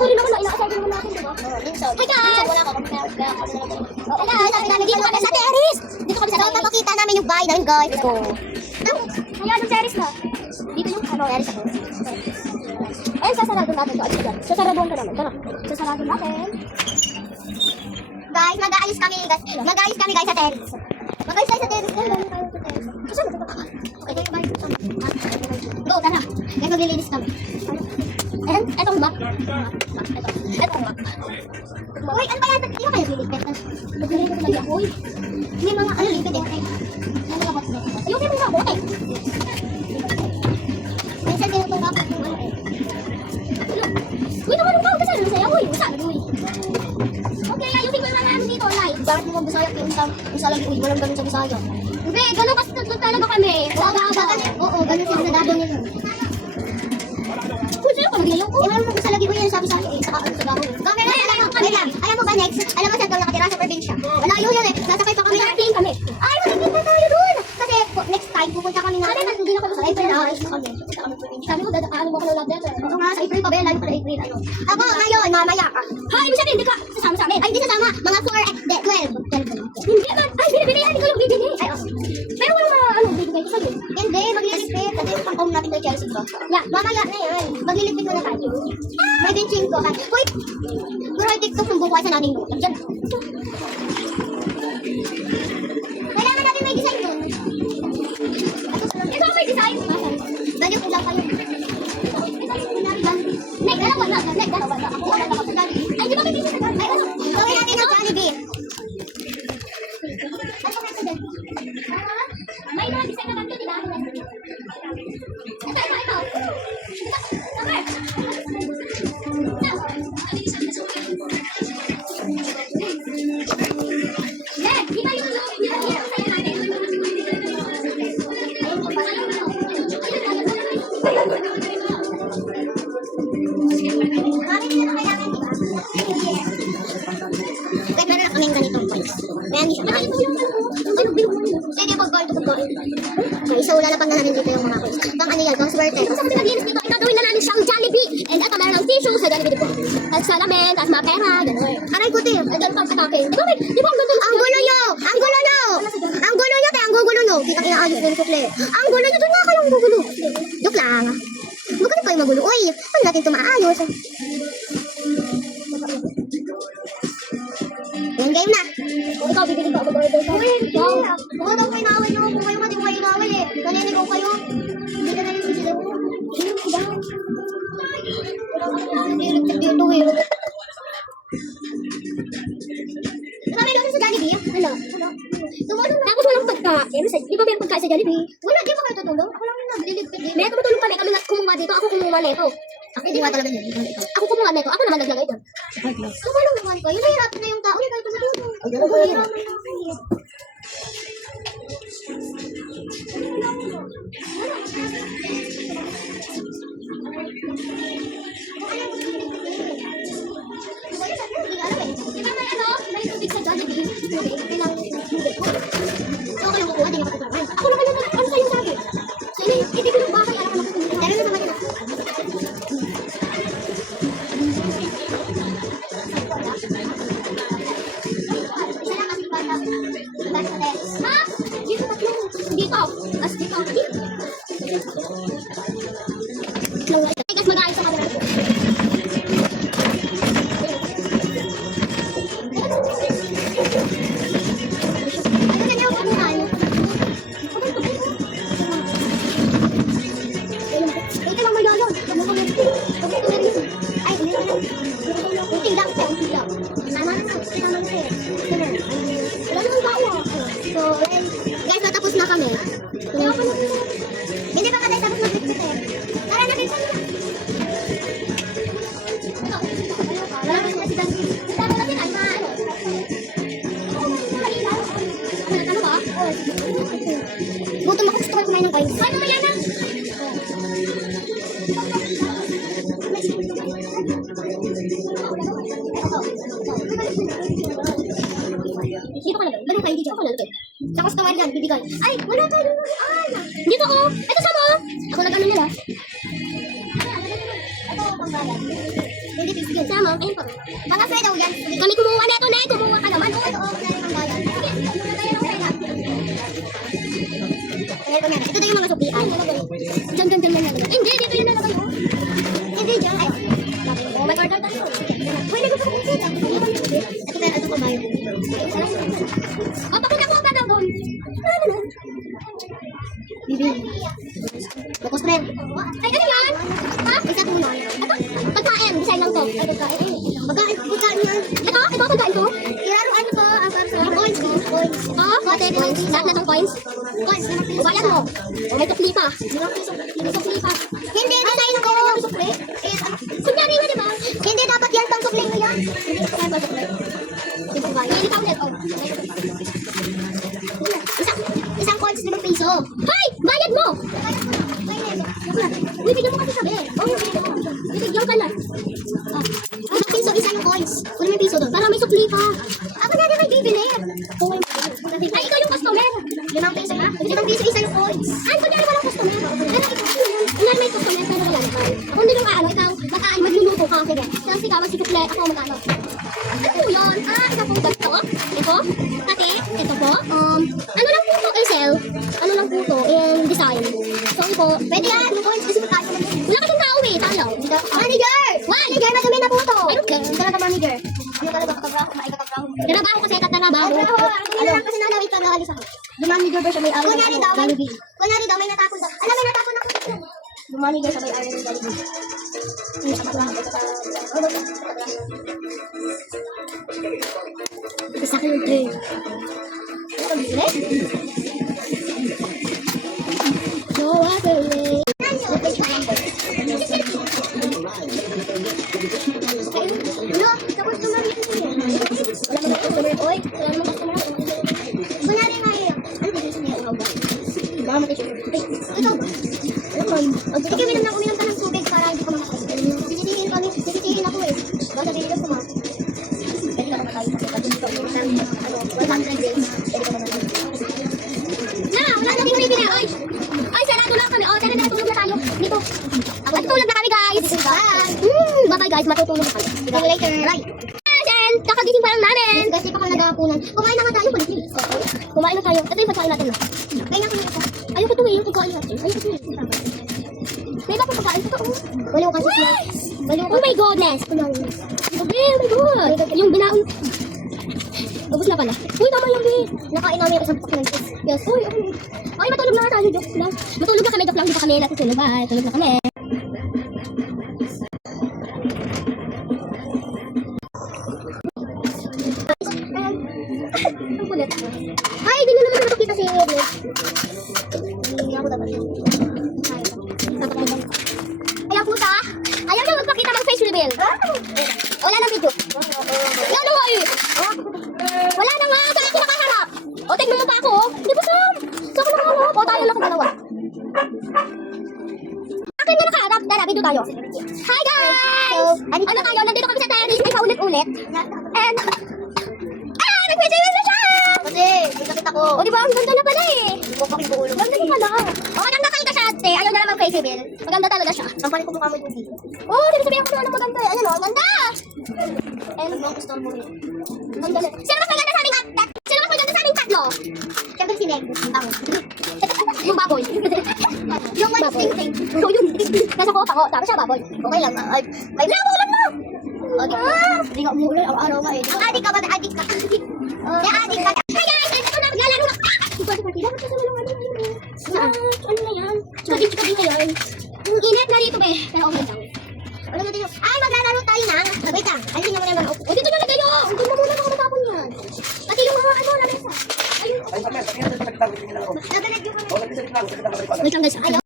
ako rin naman, ina-assign naman natin, diba? Minsan. Hi guys! Minsan wala ka. Kaya kami na lang. Hello, sabi namin dito kami sa terrace! Dito kami sa terrace. Papakita namin yung bahay namin, guys. Let's go. Kaya anong terrace na? Dito yung terrace ako. Ayun, sasarado natin to. Ayun, sasaraduhan ka naman. Tara, sasarado natin. Guys, mag-aayos kami guys sa terrace. Mag-aayos tayo sa terrace. Saan ba tayo? Okay, tayo ba? Go, tara. Guys, maglilinis kami. And, etong map. Etong map. Uy, ano ba yan? Hindi ka kaya lilipit? Maglilinis ko lagi ako. Uy, may mga ano lipid eh. May mga bots dito. Ayun, may mga bote. Minsan tinutong ako kung ano eh. Uy, naman ang bawang kasano sa'yo. Uy, saan? Uy. Okay, ayusin ko yung mga ano dito, live. Bakit mo Bisaya yung isa lagi, uy, walang ganun sa Bisaya. Hindi, ganun kasi talaga kami. Oo, ganun sila sa dabo nila. Kung sino ka mag-iyaw ko? Alam mo isa lagi, uy, yan sabi sa'yo eh, sa kaon sa dabo. Kami lang, alam mo ba next? Alam mo saan daw nakatira sa probinsya? Wala yun eh, sasakay pa kami na airplane kami. Ay, magiging pa tayo dun! Kasi next time, pupunta kami na. Hindi na kami sa April na, ayos na kami. Pupunta kami sa probinsya. Sabi mo, ano mo ka ng love letter? Oo nga, sa April pa ba? Lalo pala April, ano? Ako, ngayon, mamaya ka. Ha, ibig sabihin, hindi ka sasama sa amin. Ay, hindi sasama. Mga 12. Hindi ba? Ay, binibili. Hindi ko yung bibili. Ay, oh. Pero wala mga, ano, bibigay ko sa'yo. Hindi, maglilipit. Kasi yung pang-home natin kay Chelsea ko. Yeah, mamaya na yan. Maglilipit ko na tayo. May benching ko. Uy, pero ay TikTok ng bukuhay sa naning mo. Diyan. Kailangan natin may design doon. Ito may design. Balik ko lang kayo. Nek, dalawa na. Ako wala na sa Jollibee. Ay, di ba may pizza sa Jollibee? Ay, ano? Gawin natin ang Jollibee. Ano ka sa Jollibee? May mga design na ganito, di ba? Ito. Nek, di ba yung loob niya? Sa'yo natin. So, lalapag na namin dito yung mga quiz. Pang ano yan, pang swerte. Kasi kami naglinis dito, itagawin na namin siyang Jollibee. And ito, meron ng tissue sa Jollibee dito. At salamin, at mga pera, gano'n. Aray ko, Tim. At gano'n pang atake. Di ba ang ganda? Ang gulo nyo! Ang gulo nyo! Ang gulo nyo, tayo, ang gugulo nyo. Kitang inaayos ko yung sukle. Ang gulo nyo, doon nga kayong gugulo. Joke lang. Huwag na kayo magulo. Uy, paano natin ito maayos? Yan, game na. Ikaw, bibili ka. Mag-order ka. Uy, hindi. Huwag daw kayo naaway nyo. Kung kayo mati ko kayo naaway eh. Naninigaw kayo. Hindi ka nanin sila. Hindi ko ba? Hindi dito eh. Kami lang sa Jollibee. Ano? Tapos walang pagkain. Di ba may pagkain sa Jollibee? Wala, di ba kayo tutulong? Ako lang yung naglilipid. May tumutulong kami. Kami kumuha dito. Ako kumuha nito. Ako kumuha talaga yun. Ako kumuha nito. Ako naman naglagay doon. Tumulong naman kayo. Nahirapan na yung tao. Nahirapan na yung tao. Nahirapan na kayo. May tubig sa Jollibee. Kailangan tubig ko. So, ako lang kukuha. Di na patutulungan. Ako lang kayo. Ano sa'yo sabi? Sa'yo, ibig yung bahay. Alam ko lang kung pero na naman yun. Ha? Dito tatlo. Dito. As dito. Ay, guys, mag-aayos sa camera. Guys, natapos na kami. Hindi pa ka tayo tapos mag-picture eh. Tara na, picture na. Wala ka sila si Dandy. Tara natin, ay na, ano. Ano ba? Gutom ako, gusto ko kumain ng kain. Ano ba yan? Dito ka na lang. Lalo kayo dito. Ako lalagay. Sa customer yan, bibigay. Ay, wala tayo. Ay, dito ko. Ito sa mo. Ako nag-ano nila. Ito, pangbayan. Hindi, yun. Sama, ayun po. Mga pwede daw yan. Kami kumuha na ito, Nay. Kumuha ka naman. Oo, oo. Wala namang bayan. Sige, muna tayo ng pera. Ayan po yan. Ito daw yung mga suplian. Diyan. Hindi, dito yun nalagay mo. Hindi, diyan. Ay, oh, may order tayo. Pwede ko sa kumpita. Ito tayo, ito pa bayan. O, papunta ko ba daw doon? Ano na? Bibi. Bakos friend. Ay, ano yan? Ha? Isa po na. Ito? Pagkain. Design lang to. Ay, pagkain. Pagkain yan. Ito? Ito pagkain ko? Ilaruan ko. Coins. Coins. Coins. Lahat na itong coins? Coins. Bayad mo. O, may tukli pa. May tukli pa. Hindi, design ko. Tukli? Kunyari nga, diba? Hindi, dapat yan pang tukli mo yan. Hindi, kaya ba tukli? Hindi po ba? Hindi pa ulit. Isang coins, 5 piso. Hay! Bayad mo! Bibigyan mo kasi sabi. Oo, bibigyan ka na. Isang piso, isa yung coins. Kunin mo yung piso doon. Para may sukli pa. Ako na may bibili. Ay, ikaw yung customer. 5 piso na. 5 piso, isa yung coins. Ay, kunyari walang customer. Pero ikaw, kunyari may customer, pero wala na. Ako hindi yung ano, ikaw, magluluto ka. Sige. Tapos ikaw, magsisukli. Ako magkano. Ano yun? Isa pong ganito. Ito. Ate, ito po. Ano lang po ito? Sell. Ano lang po ito? Design. So, ito. Pwede yan. Yung coins kasi magkano naman. Wala kasing tao eh. Tayo. Manager! Manager, madami na po ito. Ano talaga manager? Ano talaga katabraho? Maikatabraho. Tarabaho kasi katatrabaho. Ano lang kasi nanawit pag nakalis ako. Yung manager ba siya may araw? Kunyari daw, may natapon daw. Alam, may natapon ako. Yung manager siya may araw ng Jollibee. Isa ko yung drink. Ano ba drink? No other way. Ano? Tapos tumari ko siya. Wala naman customer. Oy, wala naman customer. Kunyari nga yun. Ano ba yung niya? Baka matay siya. Ito. Sige, uminom ka ng tubig para hindi ka makakasal. Sisitihin ako eh. Baka sabihin ko ma. Pwede ka naman tayo sa ano, 100 days. Pwede ka naman tayo. Na, wala na din bibili. Ay, sarado lang kami. Tara na, tulog na tayo. Dito. At tulog na kami, guys. Bye. Bye-bye, guys. Matutulog na kami. See you later. Right. Jen, kakagising pa lang namin. Kasi pa kami nag-aapunan. Kumain na nga tayo, paligid. Kumain na tayo. Ito yung pagkain natin. Kaya nga ito. Ayoko ito eh, yung pagkain natin. Ayoko ito eh. May iba pang pagkain. Ito. Baliw kasi siya. Oh my goodness. Oh my god. Yung binaon. Ubus na pala. Uy, tama yung bi. Nakain namin yung isang pack ng cheese. Yes. Uy, okay, matulog na tayo. Joke lang. Matulog na kami. Joke lang. Di pa kami natutulog. Bye. Tulog na kami. Ang kulit. Ay, hindi nyo naman nakakita si Edwin. Hindi ako dapat. Ayaw puta. Ayaw nyo magpakita ng face reveal. Wala na video. Yan na nga eh. Wala na nga. Saan ako nakaharap? O, tignan mo pa ako. Hindi ba Sam? Saan ako nakaharap? O, tayo lang ang dalawa. Akin na nakaharap. Dara, video tayo. Hi guys! Ano tayo? Nandito kami sa terrace. Ay, paulit-ulit. And... nag-face reveal na siya! Kasi, ikapit ako. O, di ba? Ang ganda na pala eh. Ganda na pala. O, maganda talaga siya ate. Ayaw na naman face reveal. Maganda talaga siya. Ang palit ko mukha mo yung video. Oh, di ba sabihin ko na maganda eh. Ayun o, ang ganda! And, ang gusto mo yun. Ang ganda. Sino mas maganda sa aming tatlo? Sino mas maganda sa aming tatlo? Siyempre si Neg. Ang tango. Yung baboy. Yung one sting. So yun. Nasa kota ko. Tapos siya baboy. Okay lang. Ay, ulan na! Hindi ka umuulan. Araw-araw ka eh. Ang adik ka ba? Adik ka. Adik ka. Hi guys! Ito na. Maglalaro na. Dapat kasi nalang ano na yan? Chika-chika na yan. Ang init na dito be. Pero okay lang. Wala na tayo. Ay, maglalaro tayo na. Wait lang. Alisin na muna naman. O, dito na lang kayo. Hindi mo muna ako matapon yan. Pati yung mga ano, lamesa. Ayun. Ay, pamaya. Nagalag yung kami. Wait lang guys. Ayaw.